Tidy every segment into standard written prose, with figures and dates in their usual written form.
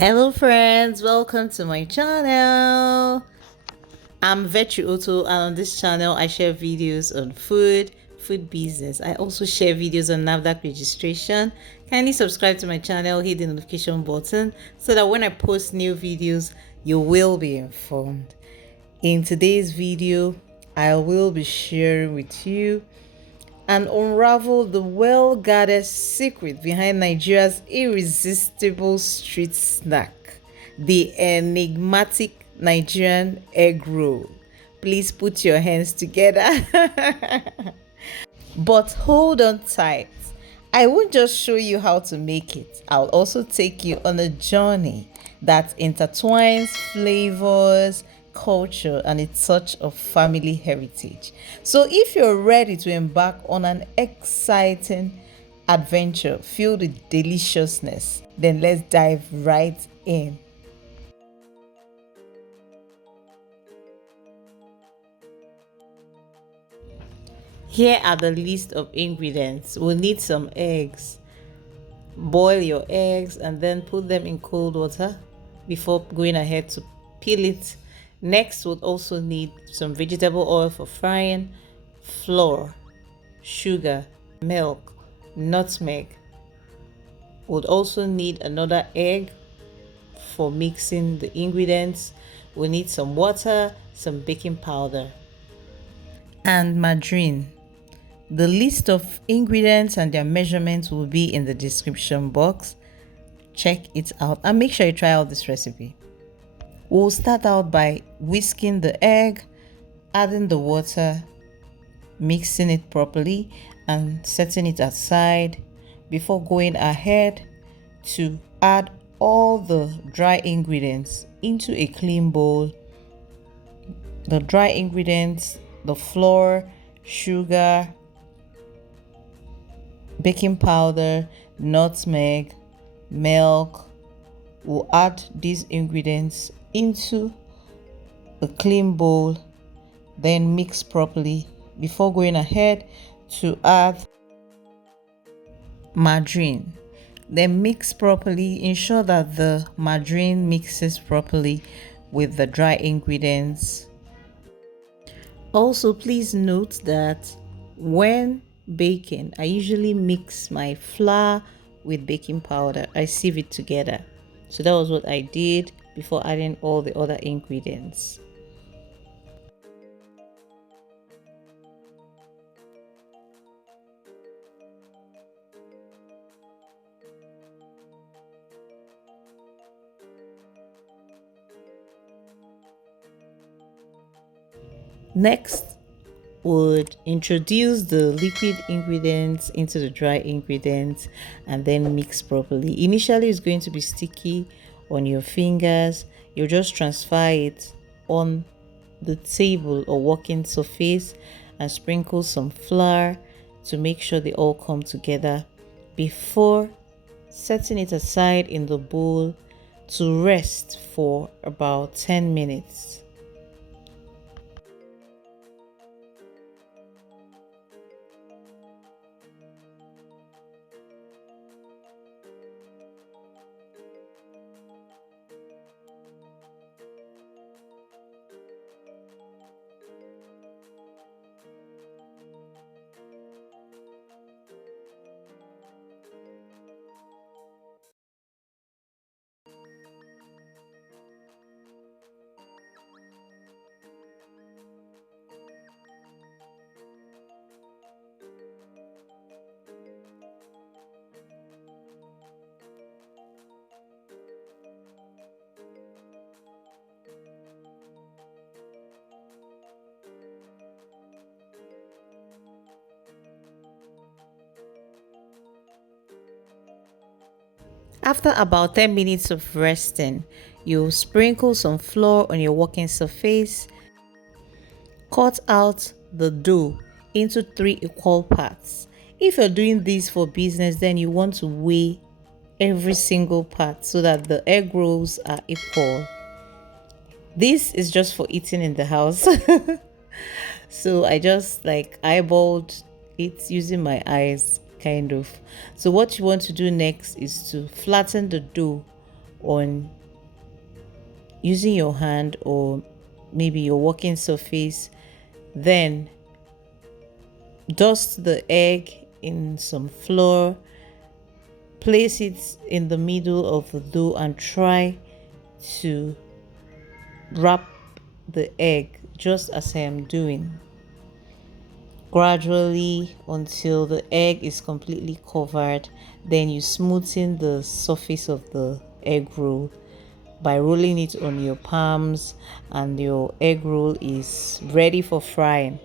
Hello friends, welcome to my channel. I'm Virtuoso, and on this channel I share videos on food business. I also share videos on NAFDAC registration. Kindly subscribe to my channel, hit the notification button so that when I post new videos you will be informed. In today's video I will be sharing with you and unravel the well-guarded secret behind Nigeria's irresistible street snack, the enigmatic Nigerian egg roll. Please put your hands together. But hold on tight. I won't just show you how to make it. I'll also take you on a journey that intertwines flavors, culture, and a touch of family heritage. So if you're ready to embark on an exciting adventure filled with deliciousness, then let's dive right in. Here are the list of ingredients. We'll need some eggs. Boil your eggs and then put them in cold water before going ahead to peel it. Next, we'll also need some vegetable oil for frying, flour, sugar, milk, nutmeg. We'll also need another egg for mixing the ingredients. We'll need some water, some baking powder, and margarine. The list of ingredients and their measurements will be in the description box. Check it out and make sure you try out this recipe. We'll start out by whisking the egg, adding the water, mixing it properly and setting it aside before going ahead to add all the dry ingredients into a clean bowl. The dry ingredients, the flour, sugar, baking powder, nutmeg, milk. We'll add these ingredients into a clean bowl, then mix properly before going ahead to add margarine. Then mix properly. Ensure that the margarine mixes properly with the dry ingredients. Also, please note that when baking, I usually mix my flour with baking powder. I sieve it together. So that was what I did before adding all the other ingredients. Next, would introduce the liquid ingredients into the dry ingredients and then mix properly. Initially, it's going to be sticky on your fingers. You just transfer it on the table or working surface and sprinkle some flour to make sure they all come together before setting it aside in the bowl to rest for about 10 minutes. After about 10 minutes of resting, you sprinkle some flour on your working surface. Cut out the dough into 3 equal parts. If you're doing this for business, then you want to weigh every single part so that the egg rolls are equal. This is just for eating in the house. So I just like eyeballed it using my eyes kind of. So what you want to do next is to flatten the dough on using your hand or maybe your working surface. Then dust the egg in some flour, place it in the middle of the dough and try to wrap the egg just as I am doing, gradually until the egg is completely covered. Then you smoothen the surface of the egg roll by rolling it on your palms, and your egg roll is ready for frying.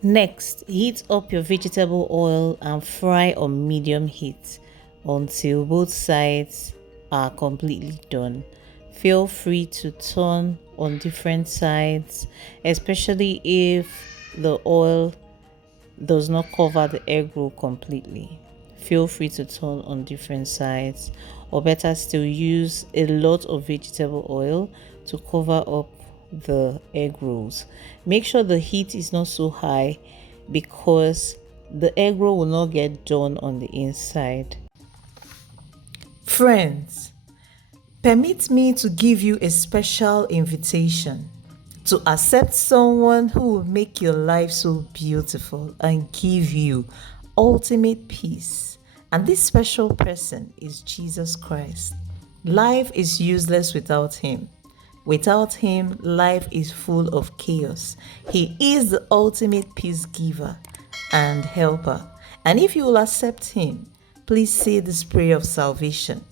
Next, heat up your vegetable oil and fry on medium heat until both sides are completely done. Feel free to turn on different sides, especially if the oil does not cover the egg roll completely. Feel free to turn on different sides, or better still, use a lot of vegetable oil to cover up the egg rolls. Make sure the heat is not so high because the egg roll will not get done on the inside. Friends, permit me to give you a special invitation to accept someone who will make your life so beautiful and give you ultimate peace. And this special person is Jesus Christ. Life is useless without him. Without him, life is full of chaos. He is the ultimate peace giver and helper. And if you will accept him, please say this prayer of salvation.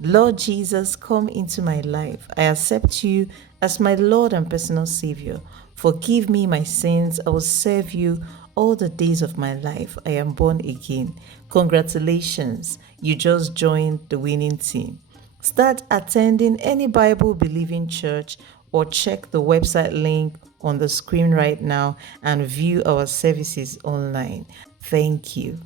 Lord Jesus, come into my life. I accept you as my Lord and personal Savior. Forgive me my sins. I will serve you all the days of my life. I am born again. Congratulations, you just joined the winning team. Start attending any Bible believing church or check the website link on the screen right now and view our services online. Thank you.